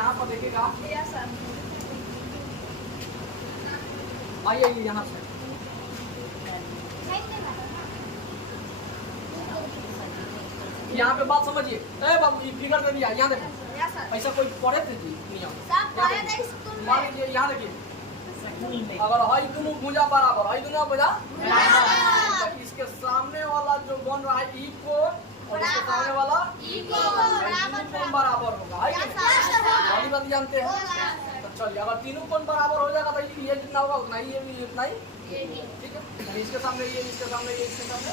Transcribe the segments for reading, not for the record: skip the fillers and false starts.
यहाँ पर देखिएगा, आइए यहाँ से यहाँ पे बात समझिए। ए बाबू ये फिगर दे दिया, यहाँ देखो ऐसा कोई पढ़े थे जी नियम। मान लीजिए यहाँ देखिए, अगर हई दोनों भुजा बराबर, हई दोनों भुजा तो इसके सामने वाला जो बन रहा है ई कोण और इसके सामने वाला ई कोण बराबर होगा, है कि बात जानते हैं। तो चलिए अगर तीनों कोण बराबर हो जाएगा तो ये जितना होगा उतना ही, ये भी उतना ही, ठीक है। इसके सामने ये, इसके सामने ये, इसके सामने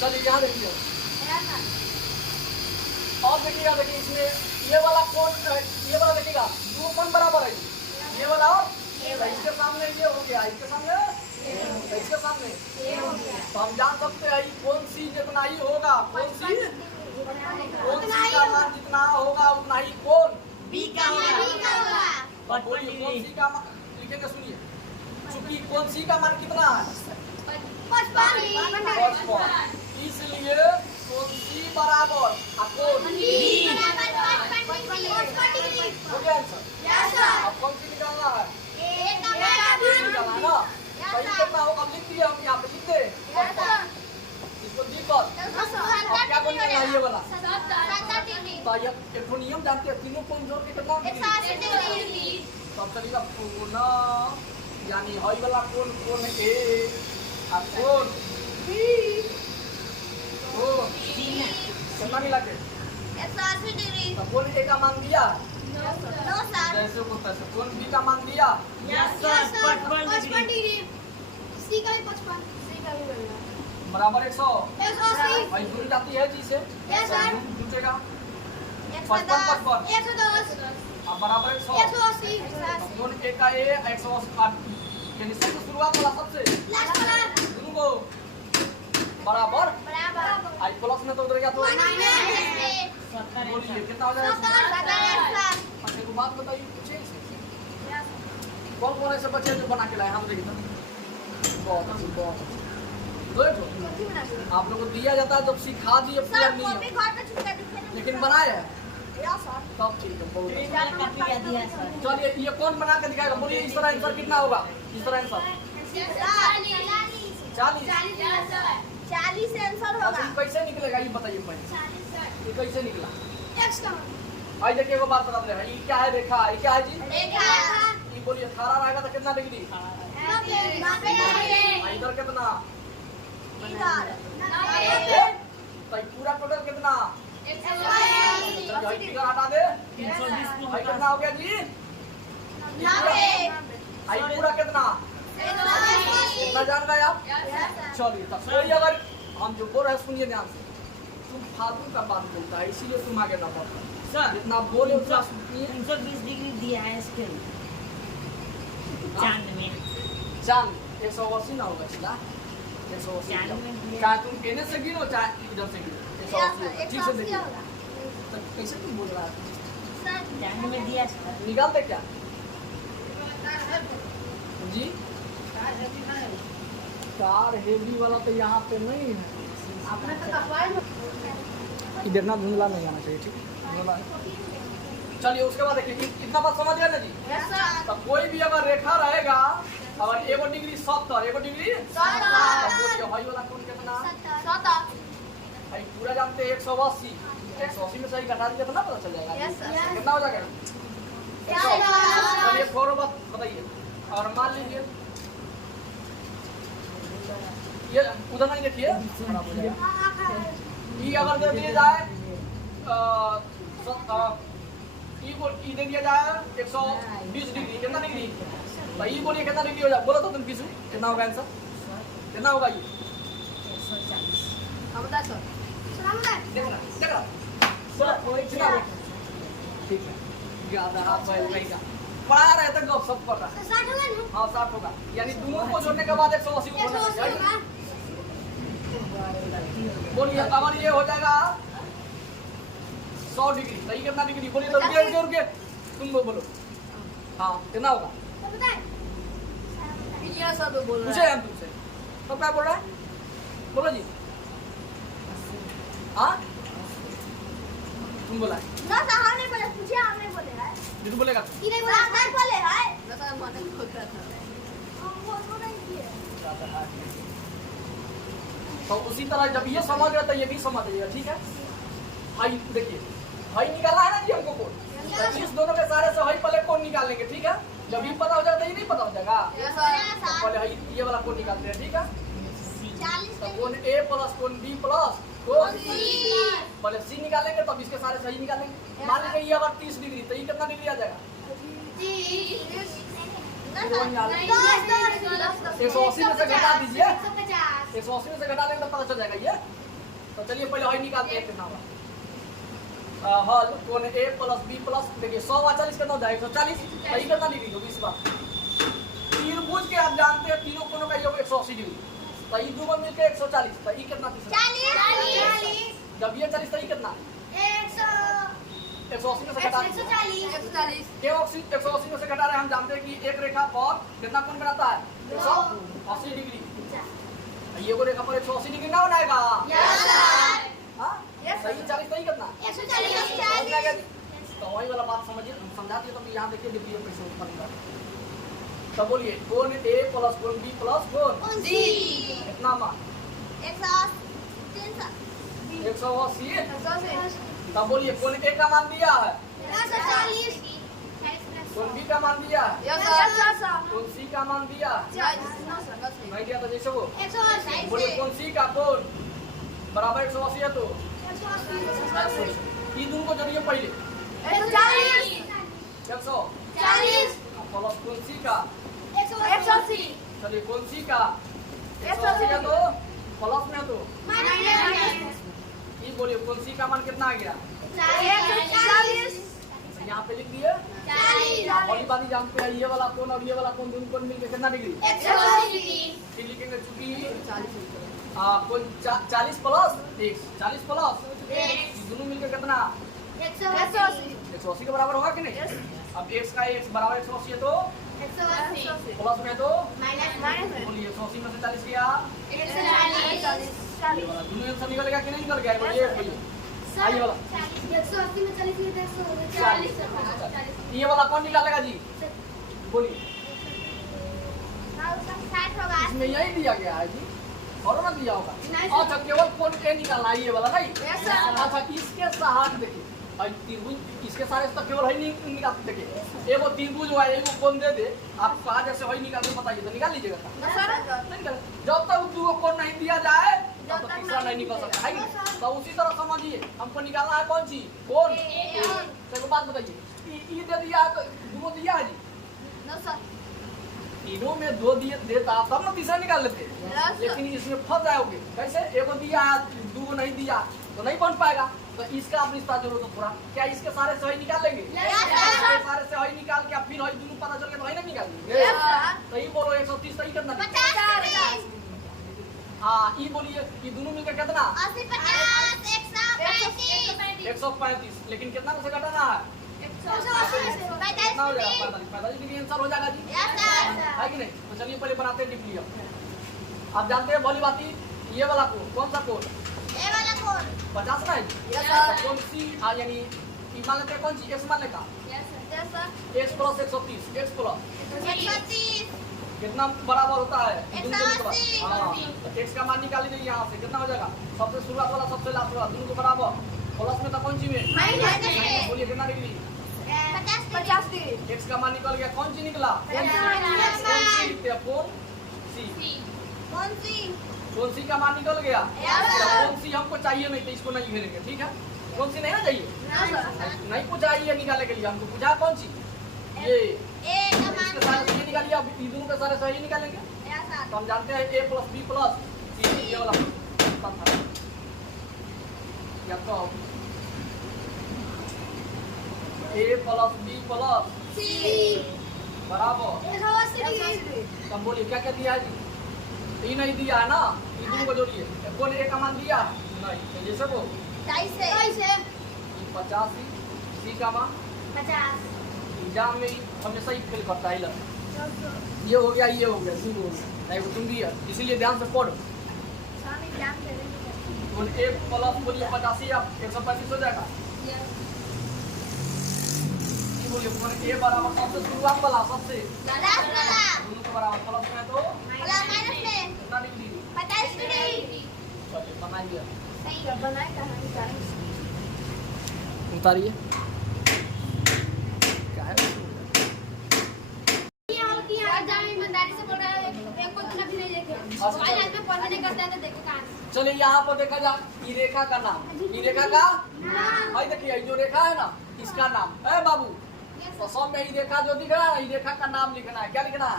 चलिए यहाँ देखिए, और देखिएगा, देखिए इसमें ये वाला कोण, ये वाला देखिएगा दो कोण बराबर है, ये वाला और इसके सामने ये हो गया, इसके सामने इसके सामने, तो हम जान सकते हैं कौन सी जितना ही होगा, कौन सी का मान जितना होगा उतना ही कोण बी का होगा। बोलिए कौन सी का मान लिखेंगे, सुनिए, चूंकि कौन सी का मान कितना है 55, इसलिए कौन सी बराबर कोण बी हो गया आंसर। अब कौन सी निकालना है, निकालना है ना, सही कितना होगा लिख दिए हम यहाँ पे, लिख दे इसको दीपक। अब क्या बोलना है ये वाला, तो ये एक नियम जानते हैं, तीनों कोण जोड़ के कितना, तब चलेगा पूर्ण, यानी हई वाला कोण कोण ए और कोण बी ओ कितना मिला के 180 डिग्री। तो कोण ए का मान दिया, नो सर, जैसे को तैसे, कोण बी का मान दिया, यस सर 55 डिग्री। सी का भी 55, सी का भी बढ़िया बराबर 180 भाई जुड़ जाती है जी से, यस सर, जुटेगा 110 110 अब बराबर 180, 180 कोण ए का ए 180, यानी सबसे शुरुआत वाला सबसे लास्ट वाला दोनों को बराबर, बराबर आई प्लस में तो उधर गया तो माइनस बोलिए कितना हो जाएगा। 70। अच्छा एक बात बताइए, पूछे कौन कौन ऐसे बच्चे जो बना के लाए, हम देखिए बहुत अच्छी, बहुत आप लोगों को दिया जाता है जब सिखा दिए पूरा नियम, लेकिन बनाए हैं तब ठीक है, बहुत अच्छा। चलिए ये कौन बना के दिखाएगा, बोलिए इस तरह आंसर कितना होगा, इस तरह आंसर 40 आंसर होगा। अच्छा कैसे निकलेगा ये बताइए पहले, ये कैसे निकला। एक्स का आई देखिए एक बात बता दे, ये क्या है रेखा, ये क्या है जी, रेखा ये बोलिए खड़ा रहेगा तो कितना डिग्री, इधर कितना, तो पूरा टोटल कितना, फिगर हटा दे 320, कितना हो गया जी, आई पूरा कितना, कितना जान गए आप। चलिए तब कोई अगर हम जो बोल रहे हैं सुनिए ध्यान से, तुम फालतू का बात बोलता है इसीलिए तुम आगे ना बढ़ सर, जितना बोले उतना सुनिए। 320 डिग्री दिया है इसके चांद में, चांद 180 ना होगा चिल्ला, 180 क्या तुम कहने से गिनो चाहे इधर से गिनो, 180 ठीक से देखिए, तो कैसे तुम बोल रहा है, चांद में दिया सर, निकाल दे क्या जी, कार हेवी वाला तो यहाँ पे नहीं है, इधर ना धुंधला नहीं आना चाहिए, ठीक धुंधला है। चलिए उसके बाद देखिए कितना बात समझ गए ना जी, तो कोई भी अगर रेखा रहेगा, अगर एगो डिग्री 70, एगो डिग्री 70, हई वाला कोण कितना, भाई पूरा जानते हैं 180, 180 में सही घटा दीजिए तो ना पता चल जाएगा कितना हो जाएगा। चलिए थोड़ा बात बताइए, और मान लीजिए ये उधर नहीं देखिए, ये अगर दे दिया जाए ई दे दिया जाए 120 डिग्री, कितना डिग्री, तो ये बोलिए कितना डिग्री हो जाए, बोलो तो तुम किसी कितना होगा आंसर, कितना होगा ये 140, ठीक है ज्यादा हाथ भाई का पढ़ा रहे थे गप सब कर रहा है, 60 होगा ना, हाँ 60 होगा, यानी दोनों को जोड़ने के बाद 180 को होना चाहिए। बोलिए अगर ये हो जाएगा 100 डिग्री, तो ये कितना डिग्री, बोलिए तो रुके तुम बोलो, हाँ कितना होगा ये सब बोल पूछे हम तुमसे तो क्या बोल रहा है? बोलो जी। हाँ तुम बोला है ना हम नहीं बोले, पूछे हमने बोले है। जितू बोलेगा तू। कि नहीं बोला, नहीं बोले है। ना तो मन में खुद रहा था। हम वो नहीं किए। तो उसी तरह जब ये समझ रहा था ये भी समझ जाएगा, ठीक है। हाई देखिए, हाई निकाला है ना जी हमको कोड, तो इस दोनों के सारे से हाई पहले कोड निकालेंगे, ठीक है। जब ये पता हो जाएगा तो ये नहीं पता हो जाएगा, तो पहले हाई ये वाला कोड निकालते हैं, ठीक है। तो कोण ए प्लस कोण बी प्लस कोण सी, पहले सी निकालेंगे तब इसके सारे सही निकालेंगे। मान लीजिए ये अगर 30 डिग्री तो ये कितना डिग्री आ जाएगा? 180 में से घटा दीजिए, 180 में से घटा लेंगे तो पता चल जाएगा ये। तो चलिए पहले हाई निकालते हैं कितना होगा। हल कोण ए प्लस बी प्लस, देखिए 100 और 40 कितना हो जाएगा? 140। तो ये कितना डिग्री होगी इस बार? त्रिभुज के आप जानते हैं तीनों कोनों का योग 180 डिग्री, तो ये दोनों मिलके 140, तो ये कितना? 40। जब ये 40 तो ये कितना? 180 में से घटा दीजिए। 180 में से घटा रहे हैं, हम जानते हैं कि एक रेखा पर कितना कोण बनाता है? 180 डिग्री। ये को रेखा पर 180 डिग्री ना बनाएगा? हाँ सही। 40 तो ये कितना? 140। तो वही वाला बात समझिए, समझा दिए। तो यहाँ देखिए डिग्री कैसे उत्पन्न कर। तो बोलिए कोण ए प्लस कोण बी प्लस कोण सी कितना मान? 180। तब बोलिए कोण ए का मान दिया है, कोण बी का मान दिया है, कोण सी का मान दिया है, नहीं दिया तो जैसे वो बोलिए कोण सी का कोण बराबर 180 है, तो ये दोनों को जोड़िए पहले 140 प्लस कोण सी का, चलिए कोण सी का 180 है तो प्लस में है तो ये बोलिए कोण सी का मान कितना आ गया? यहाँ पे लिख दिए। वाली बात ही जानते हैं, ये वाला कोण और ये वाला कोण दोनों कोण मिलकर कितना डिग्री? फिर लिखेंगे चूंकि कोण 40 प्लस 40 प्लस दोनों मिलकर कितना? 180 के बराबर होगा कि नहीं? अब x का x बराबर 180 है तो प्लस में तो बोलिए 180 में से 40 गया, ये वाला दोनों आंसर निकल गया कि नहीं निकल गया? बोलिए आइए वाला 180 में 40 ये वाला कौन निकालेगा जी? बोलिए। इसमें यही दिया गया है जी, और ना दिया होगा। अच्छा केवल कोण ए निकालना है, ये वाला नहीं। अच्छा इसके साथ देखिए त्रिभुज, इसके सारे तो केवल है नहीं निकालते। देखिए एगो त्रिभुज हुआ, एगो कोण दे दे, आप कहा जैसे वही निकाल के बताइए तो निकाल लीजिएगा। जब तक दो कोण नहीं दिया जाए तब तक तीसरा नहीं निकल सकता है कि? तो उसी तरह समझिए, हमको निकालना है कौन सी कोण। तो बात बताइए, ये दे दिया तो दोनों दिया है जी, तीनों में दो दिए देता तब ना तीसरा निकाल लेते, लेकिन इसमें फंस जाओगे। कैसे? एगो दिया है दो नहीं दिया तो नहीं बन पाएगा। तो इसका आप रिश्ता जोड़ो तो थोड़ा, क्या इसके सारे सही निकाल लेंगे? इसके सारे सही निकाल के फिर वही दोनों पता चल गया तो वही नहीं निकाल लेंगे। तो ये बोलो 130 सही कितना? 50। हाँ ये बोलिए ये दोनों मिलकर कितना? 135। लेकिन कितना से घटाना है? कितना हो जाएगा? 45 डिग्री आंसर हो जाएगा जी, है कि नहीं? तो चलिए पहले बनाते हैं डिग्री। आप जानते हैं भली बाती, ये वाला कोण कौन सा कोण? 50 ना है कौन सी यानी मान लेते हैं कौन सी x मान लेगा? x प्लस 130, x प्लस कितना बराबर होता है? हाँ x का मान निकाल लीजिए यहाँ से, कितना हो जाएगा? सबसे शुरुआत वाला सबसे लास्ट वाला दोनों को बराबर, प्लस में तो कौन सी में? बोलिए कितना डिग्री? 50 डिग्री। x का मान निकल गया, कौन सी निकला? कौन सी का मान निकल गया? कौन सी हमको चाहिए नहीं तो इसको नहीं घेरेंगे, ठीक है? कौन सी नहीं ना चाहिए, नहीं पूछा ये निकालने के लिए, हमको पूछा कौन सी ये इसके सारे सही निकालिए। अब दोनों के सारे सही निकालेंगे तो हम जानते हैं a प्लस बी प्लस सी, ये वाला या तो a प्लस बी प्लस बराबर। तो हम बोलिए क्या क्या दिया है जी? ये नहीं दिया है ना, ये दोनों को जोड़िए। कौन ए का मान दिया नहीं, तो जैसे वो 85 सी का मान 50। एग्जाम में हमेशा ही फेल करता है। ये हो गया, ये हो गया, दो हो गया, एगो तुम भी है, इसीलिए ध्यान से पढ़ो। बोल 1 प्लस बोलिए 85 अब 135 हो जाएगा। ये बोलिए बोल ए बराबर सबसे शुरुआत वाला सबसे दोनों के बराबर प्लस में तो कितना डिग्री चलिए बनाइए, उतारिए क्या है चलिए यहाँ पर देखा जा ई रेखा का नाम, ई रेखा का भाई देखिए जो रेखा है ना इसका नाम है बाबू, तो सब में ई रेखा जो दिख रहा है ई रेखा का नाम लिखना है। क्या लिखना है?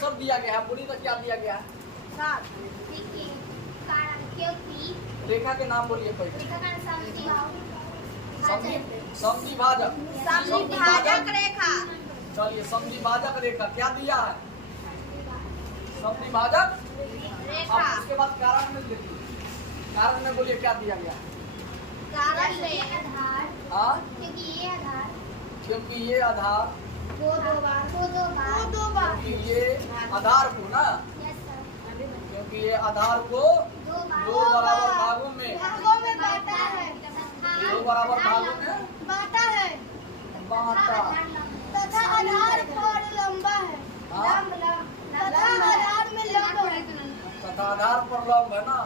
सब दिया गया है, पूरी तक क्या दिया गया है? रेखा के नाम बोलिए पहले। समद्वि भाजक रेखा चलिए समद्वि भाजक रेखा क्या दिया है? समद्वि भाजक। अब उसके बाद कारण में देखिए, कारण में बोलिए क्या दिया गया? हाँ क्योंकि ये आधार क्योंकि ये आधार को ना क्योंकि ये आधार को दो बराबर भागों में बांटा है दो बराबर भागों में बांटा है बांटा तथा आधार पर लंबा है हाँ? तथा आधार में लंब है तथा आधार पर लंब है ना।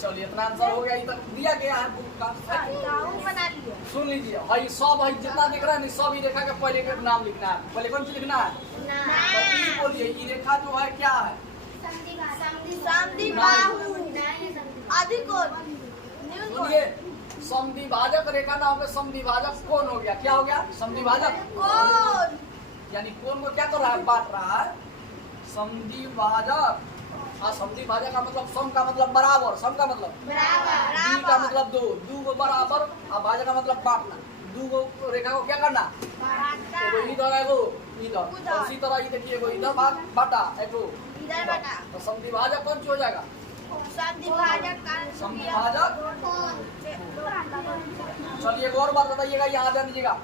चलिए इतना आंसर हो गया, तक दिया गया है बुक का। बना लिया सुन लीजिए भाई सब भाई जितना दिख रहा है सब ही रेखा के पहले के नाम लिखना है। पहले कौन सी लिखना है? तो ई बोलिए ई रेखा जो है क्या है? सुनिए समद्विभाजक रेखा ना हो गया समद्विभाजक कोण हो गया। क्या हो गया? समद्विभाजक कोण यानी कोण को क्या कर रहा है? बांट रहा है। समद्विभाजक समद्विभाजक का मतलब सम का मतलब बराबर, सम का मतलब द्वि का मतलब दो, दो को बराबर और भाजक का मतलब बांटना। दो को रेखा को क्या करना? एगो इधर एगो इधर, उसी तरह ये देखिए एगो इधर भाग बांटा एगो इधर, तो समद्विभाजक कौन सी हो जाएगा? समद्विभाजक। चलिए एक और बात बताइएगा, यहाँ ध्यान दीजिएगा,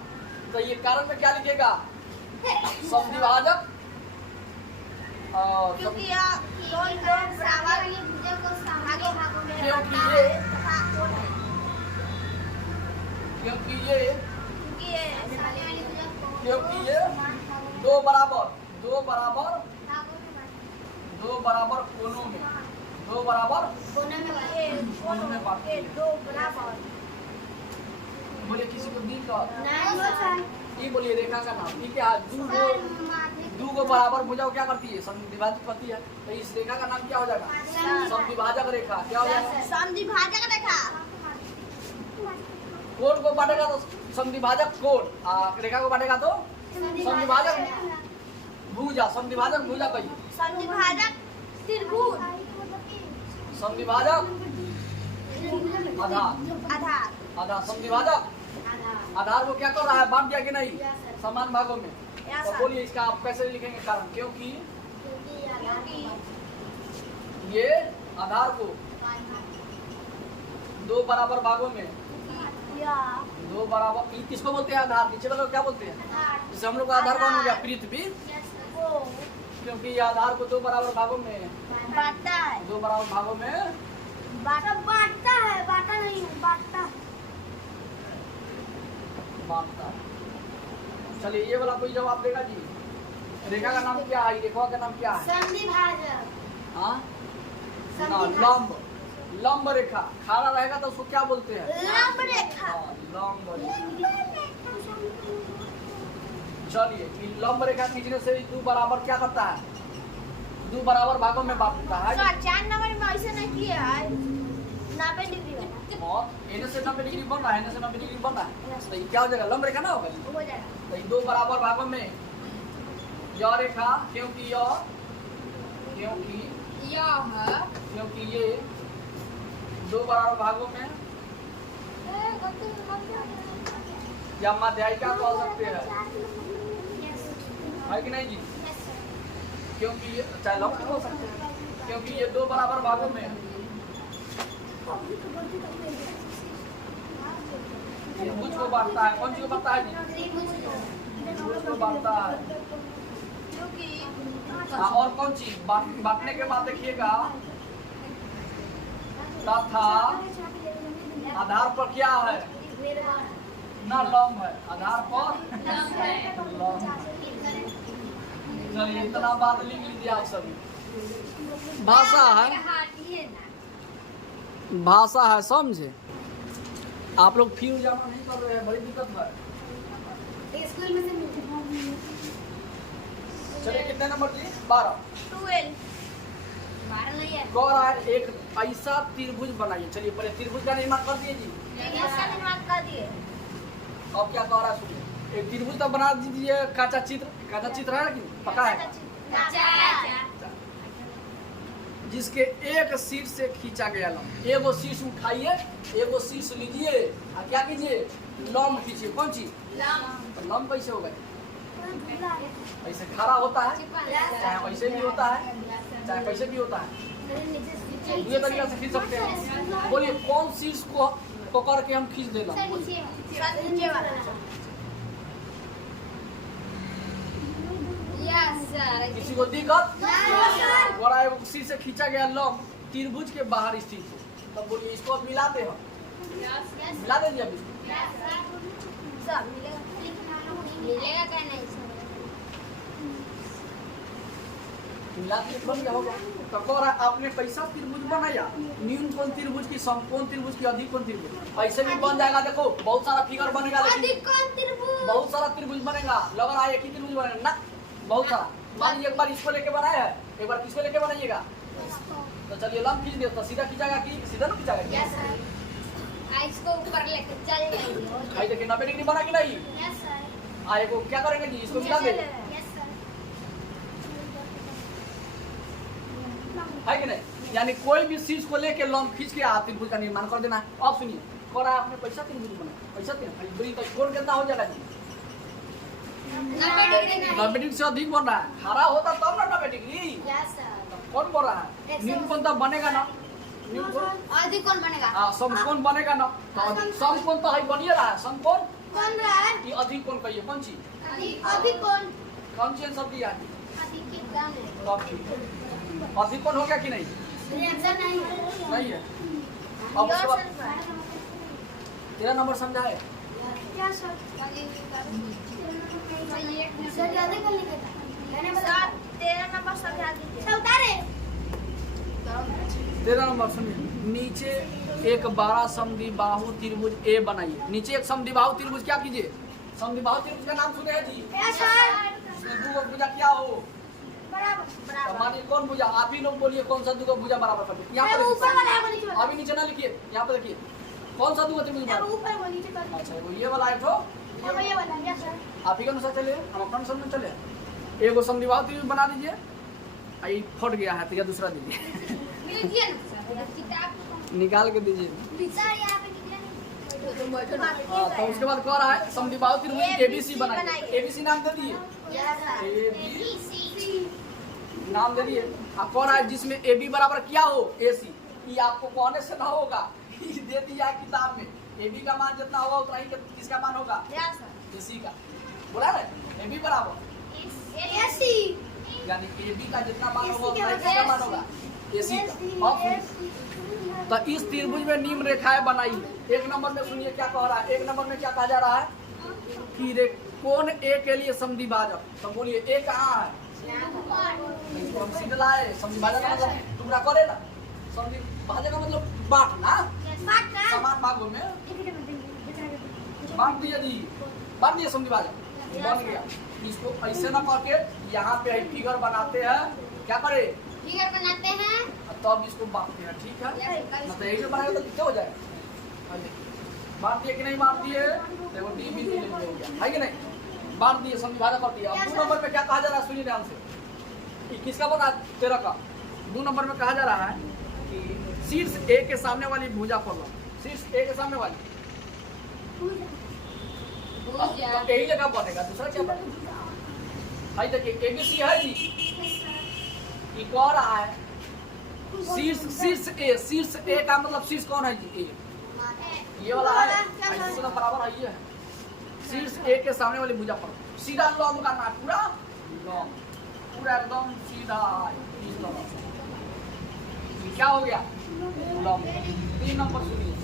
तो ये कारण में क्या लिखेगा? समद्विभाजक क्योंकि ये दो बराबर कोनों में बांटते हैं। बोलिए किसी को दी का ये बोलिए रेखा का नाम ठीक है। दो को बराबर भुजा क्या करती है? समद्विभाजित करती है। तो इस रेखा का नाम क्या हो जाएगा? समद्विभाजक रेखा। क्या हो जाएगा? समद्विभाजक रेखा। कोण को बांटेगा तो समद्विभाजक कोण, रेखा को बांटेगा तो समद्विभाजक भुजा। समद्विभाजक भुजा कहिए। समद्विभाजक त्रिभुज। समद्विभाजक आधार। समद्विभाजक आधार को क्या कर रहा है? बांट दिया कि नहीं समान भागों में। तो बोलिए इसका आप कैसे लिखेंगे कारण? क्योंकि ये आधार को दो बराबर भागों में दो बराबर किसको बोलते हैं? आधार। नीचे वाले को क्या बोलते हैं? जैसे हम लोग का आधार कौन हो गया? पृथ्वी। क्योंकि ये आधार को दो बराबर भागों में बांटता है। दो बराबर भागों में बांटता है, बांटा नहीं है, बांटता है। बांटता है। चलिए ये वाला कोई जवाब देगा जी? रेखा का नाम क्या है? रेखा का नाम क्या है? समद्विभाजक। हाँ लंब। लंब रेखा खारा रहेगा तो उसको क्या बोलते हैं? लंब रेखा। लंब रेखा। चलिए लंब रेखा खींचने से दो बराबर क्या करता है? दो बराबर भागों में बांटता है। 4 नंबर में ऐसे नहीं किया है 90 डिग्री वाला। और एने से 90 डिग्री बन रहा है, एने से 90 डिग्री बन रहा है, तो ये क्या हो जाएगा? लंब रेखा ना होगा। हो जाएगा। तो ये दो बराबर भागों में यह रेखा क्योंकि ये दो बराबर भागों में या माध्यायिका कह सकते हैं, है कि नहीं जी? क्योंकि ये चाहे लंब बोल सकते हैं, क्योंकि ये दो बराबर भागों में त्रिभुज को बांटता है। कौन सी को बांटता है जी? त्रिभुज को बांटता है। हाँ, और कौन चीज बांटने के बाद देखिएगा तथा आधार पर क्या है ना लंब है, आधार पर लंब। चलिए इतना बात लिख लीजिए आप सभी। भाषा है, भाषा है, समझे? आप लोग फिर जमा नहीं कर रहे हैं, बड़ी दिक्कत है। स्कूल में से चलिए कितने नंबर जी? 12 नहीं है। कह रहा है एक ऐसा त्रिभुज बनाइए। चलिए पहले त्रिभुज का निर्माण कर दिए जी। कर दिए। अब क्या कह रहा है सुनिए। एक त्रिभुज तो बना दीजिए, काचा चित्र। काचा चित्र है कि पक्का है? जिसके एक शीर्ष से खींचा गया लंब। एगो शीर्ष उठाइए, एगो शीर्ष लीजिए और क्या कीजिए, लंब खींचिए। कौन चीज? तो लंब कैसे होगा? ऐसे खड़ा होता है, चाहे वैसे भी होता है, चाहे कैसे भी होता है। ये तरीका से खींच सकते हैं। बोलिए कौन शीर्ष को पकड़ के हम खींच देना? किसी को दिक्कत? बड़ा एगो शीर्ष से खींचा गया लंब त्रिभुज के बाहर स्थित है। तब बोलिए इसको अब मिलाते हैं। मिला देंगे अभी। मिलेगा क्या नहीं? मिलाते बन गया होगा। तो कह रहा है आपने कैसा त्रिभुज बनाया? न्यून कोण त्रिभुज की, समकोण त्रिभुज की, अधिक कोण त्रिभुज। ऐसे भी बन जाएगा। देखो बहुत सारा फिगर बनेगा, लेकिन बहुत सारा त्रिभुज बनेगा। लग रहा है एक ही त्रिभुज बनेगा ना, बहुत सारा। मान लीजिए एक बार इसको लेके बनाया है, एक बार किसको लेके बनाइएगा। तो चलिए लंब खींच दिया, तो सीधा खींचागा कि सीधा नहीं खींचागा? इसको ऊपर लेके चल जाएंगे। भाई देखिए 90 डिग्री बना कि नहीं? आए को क्या करेंगे जी, इसको मिला देंगे, है कि नहीं? यानी कोई भी चीज को लेके लंब खींच के त्रिभुज का निर्माण कर देना है। अब सुनिए, कह रहा है आपने पैसा त्रिभुज बनाया, पैसा त्रिभुज तो कोण कितना हो जाएगा जी? 90 डिग्री से अधिक बन रहा है। हरा होता तब ना 90 डिग्री। कौन बोल रहा है? न्यून कोण तो बनेगा ना, न्यून कोण अधिक कौन बनेगा? हाँ, समकोण बनेगा ना। तो समकोण तो है बनिए रहा है, समकोण कौन रहा है? ये अधिक कोण कहिए। कौन चीज? अधिक कौन? कौन सी शब्द याद? अधिक कितना है? तब ठीक है। अधिक कोण हो गया कि नहीं? रिएक्शन नहीं है। नहीं है। अब उसके बाद 13 नंबर समझा है? क्या सर? सर ज्यादा कर लिखा था। मैंने बताया 13 नंबर समझा दीजिए। सब उतारे। 13 नंबर सुनिए। नीचे एक 12 समद्विबाहु त्रिभुज ए बनाइए। नीचे एक समद्विबाहु त्रिभुज क्या कीजिए? समद्विबाहु त्रिभुज का नाम सुने हैं जी? Yes sir. इसमें दो भुजा क्या हो? बराबर तो बराबर। मानिए कौन भुजा? आप ही लोग बोलिए कौन सा दो भुजा बराबर कर दो। यहाँ पर ऊपर वाला है वो नीचे वाला। अभी नीचे ना लिखिए, यहाँ पर देखिए कौन सा दो त्रिभुज बराबर। ऊपर वो नीचे कर। अच्छा वो ये वाला है तो ये वाला यस सर। आप ही के अनुसार चलिए, हम अपना अनुसार में चले। एगो समद्विबाहु त्रिभुज बना दीजिए। ये फट गया है तो या दूसरा दीजिए। लीजिए ना सर किताब निकाल के दीजिए। सर यहाँ पे निकले नहीं। तो उसके बाद कह रहा है समद्विबाहु त्रिभुज एबीसी बनाइए। एबीसी नाम दे दिए, नाम दे दिए। अब कह रहा है जिसमें AB बराबर क्या हो? AC। ये आपको कहने से ना होगा, ये दे दिया है किताब में। AB का मान जितना होगा उतना ही किसका मान होगा? AC का। बोला ना AB बराबर यानी AB का जितना मान होगा उतना ही किसका मान होगा? AC का। अब तो इस त्रिभुज में निम्न रेखाएं बनाइए। एक नंबर में सुनिए क्या कह रहा है। एक नंबर में क्या कहा जा रहा है कि कोण A के लिए समद्विभाजक। तो बोलिए A कहाँ है? हम सीधे लाए। समद्विभाजक का मतलब टुकड़ा करे ना, समद्विभाजक का मतलब बांटना, समान भागों में बांट दिया जी, बांट दिया समद्विभाजक बन गया। इसको ऐसे ना करके यहाँ पे फिगर बनाते हैं, क्या करे? फिगर बनाते हैं तब इसको बांटते हैं, ठीक है? मतलब यही बनाएगा तो कितना हो जाएगा? बांट दिए कि नहीं बांट दिए? देखो डी भी हो गया, है कि नहीं? बांट दिए, समद्विभाजक कर दिया। अब 2 नंबर में क्या कहा जा रहा है सुनिए ध्यान से। किसका बना? 13 का। 2 नंबर में कहा जा रहा है कि शीर्ष A के सामने वाली भुजा पर लो। शीर्ष A के सामने वाली तो यही जगह बनेगा, दूसरा क्या बनेगा? भाई देखिए ABC है जी, ये कह रहा है शीर्ष A का मतलब शीर्ष कौन है जी? A ये वाला है, इससे तो बराबर है। ये शीर्ष ए के सामने वाली भुजा पर सीधा लॉन्ग करना है, पूरा लॉन्ग, पूरा एकदम सीधा। क्या हो गया? लॉन्ग। 3 नंबर सुनिए,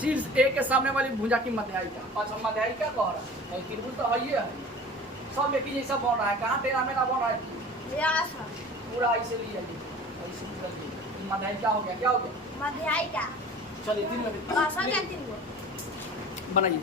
शीर्ष ए के सामने वाली भुजा की मध्यायिका। अच्छा मध्यायिका कह रहा है, त्रिभुज तो है ही है, सब एक ही जैसा बन रहा है। कहाँ तेरा मेरा बन रहा है? पूरा ऐसे लिया, ऐसे मध्यायिका हो गया। क्या हो गया? मध्यायिका। चलिए 3 में बनाइए।